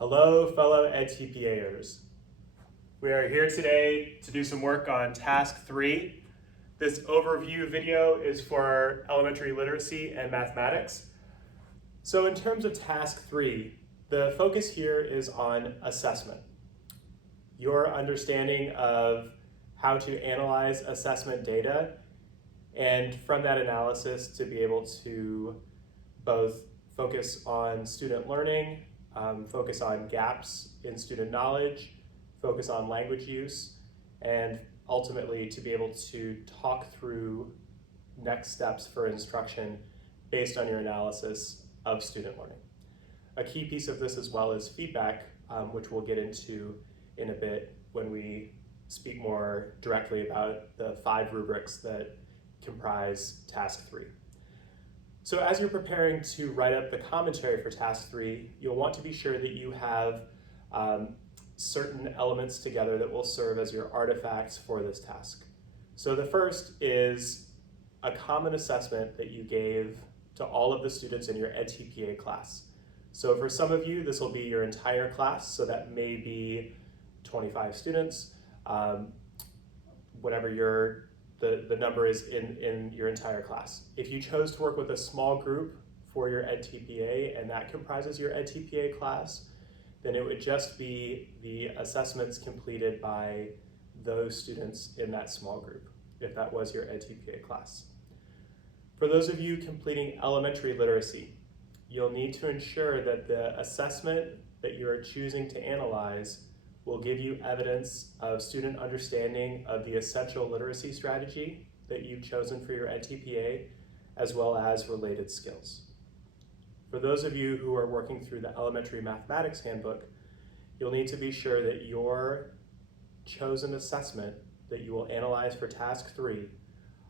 Hello, fellow EdTPAers. We are here today to do some work on task 3. This overview video is for elementary literacy and mathematics. So in terms of task 3, the focus here is on assessment. Your understanding of how to analyze assessment data, and from that analysis to be able to both focus on student learning, focus on gaps in student knowledge, focus on language use, and ultimately to be able to talk through next steps for instruction based on your analysis of student learning. A key piece of this as well is feedback, which we'll get into in a bit when we speak more directly about the 5 rubrics that comprise task 3. So as you're preparing to write up the commentary for task 3, you'll want to be sure that you have certain elements together that will serve as your artifacts for this task. So the first is a common assessment that you gave to all of the students in your EdTPA class. So for some of you, this will be your entire class, so that may be 25 students, whatever the number is in your entire class. If you chose to work with a small group for your EdTPA and that comprises your EdTPA class, then it would just be the assessments completed by those students in that small group, if that was your EdTPA class. For those of you completing elementary literacy, you'll need to ensure that the assessment that you are choosing to analyze will give you evidence of student understanding of the essential literacy strategy that you've chosen for your EdTPA, as well as related skills. For those of you who are working through the elementary mathematics handbook, you'll need to be sure that your chosen assessment that you will analyze for task 3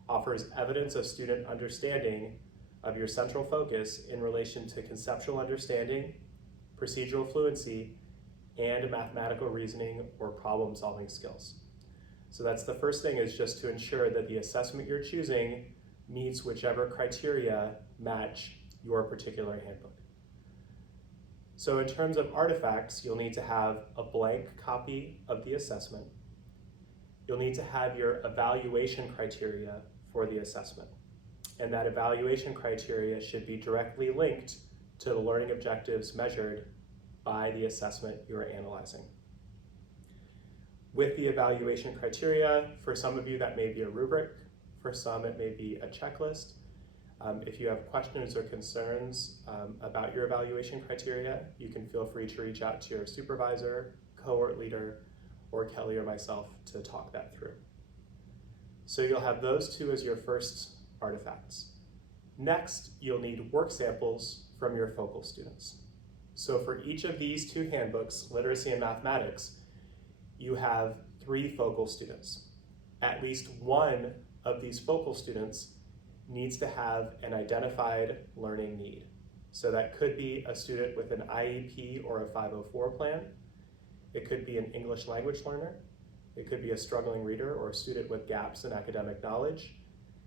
offers evidence of student understanding of your central focus in relation to conceptual understanding, procedural fluency, and mathematical reasoning or problem-solving skills. So that's the first thing, is just to ensure that the assessment you're choosing meets whichever criteria match your particular handbook. So in terms of artifacts, you'll need to have a blank copy of the assessment. You'll need to have your evaluation criteria for the assessment. And that evaluation criteria should be directly linked to the learning objectives measured by the assessment you're analyzing. With the evaluation criteria, for some of you that may be a rubric, for some it may be a checklist. If you have questions or concerns about your evaluation criteria, you can feel free to reach out to your supervisor, cohort leader, or Kelly or myself to talk that through. So you'll have those 2 as your first artifacts. Next, you'll need work samples from your focal students. So for each of these 2 handbooks, literacy and mathematics, you have 3 focal students. At least one of these focal students needs to have an identified learning need. So that could be a student with an IEP or a 504 plan. It could be an English language learner. It could be a struggling reader or a student with gaps in academic knowledge.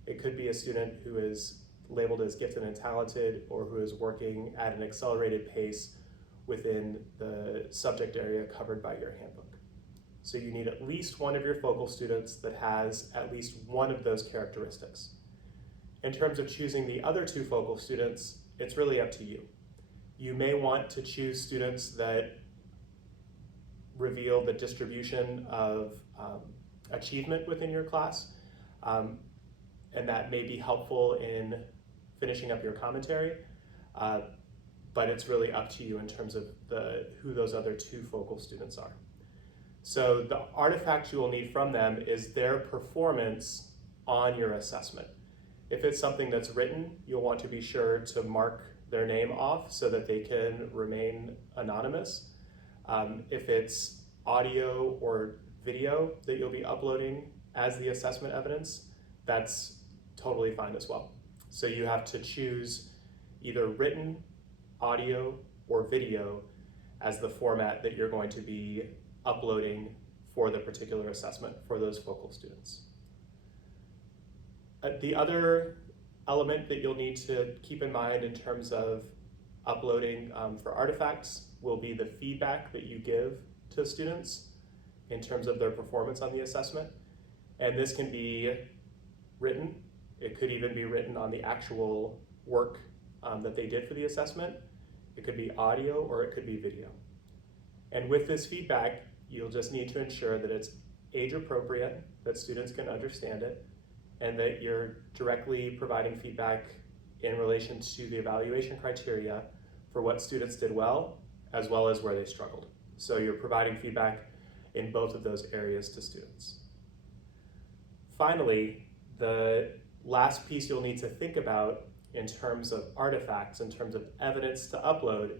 It could be a student who is labeled as gifted and talented, or who is working at an accelerated pace within the subject area covered by your handbook. So you need at least one of your focal students that has at least one of those characteristics. In terms of choosing the other 2 focal students, it's really up to you. You may want to choose students that reveal the distribution of achievement within your class, and that may be helpful in finishing up your commentary, but it's really up to you in terms of who those other 2 focal students are. So the artifact you will need from them is their performance on your assessment. If it's something that's written, you'll want to be sure to mark their name off so that they can remain anonymous. If it's audio or video that you'll be uploading as the assessment evidence, that's totally fine as well. So you have to choose either written, audio, or video as the format that you're going to be uploading for the particular assessment for those focal students. The other element that you'll need to keep in mind in terms of uploading for artifacts will be the feedback that you give to students in terms of their performance on the assessment. And this can be written. It could even be written on the actual work that they did for the assessment. It could be audio or it could be video. And with this feedback, you'll just need to ensure that it's age appropriate, that students can understand it, and that you're directly providing feedback in relation to the evaluation criteria for what students did well, as well as where they struggled. So you're providing feedback in both of those areas to students. Finally, the last piece you'll need to think about in terms of artifacts, in terms of evidence to upload,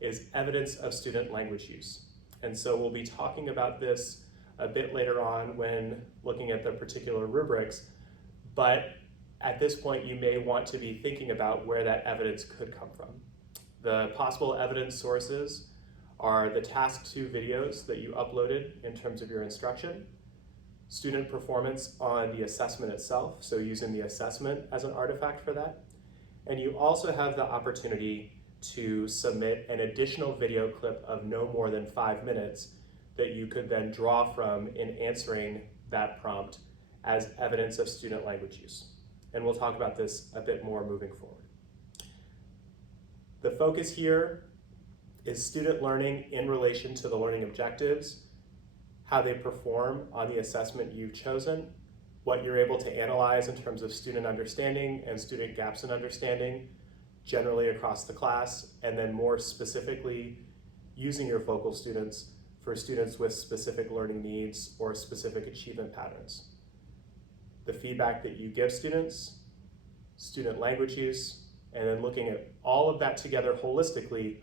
is evidence of student language use. And so we'll be talking about this a bit later on when looking at the particular rubrics, but at this point you may want to be thinking about where that evidence could come from. The possible evidence sources are the Task 2 videos that you uploaded in terms of your instruction, student performance on the assessment itself, so using the assessment as an artifact for that, and you also have the opportunity to submit an additional video clip of no more than 5 minutes that you could then draw from in answering that prompt as evidence of student language use. And we'll talk about this a bit more moving forward. The focus here is student learning in relation to the learning objectives, how they perform on the assessment you've chosen, what you're able to analyze in terms of student understanding and student gaps in understanding generally across the class, and then more specifically using your focal students for students with specific learning needs or specific achievement patterns. The feedback that you give students, student language use, and then looking at all of that together holistically,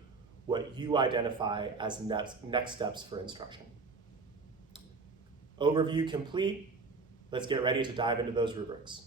what you identify as next steps for instruction. Overview complete. Let's get ready to dive into those rubrics.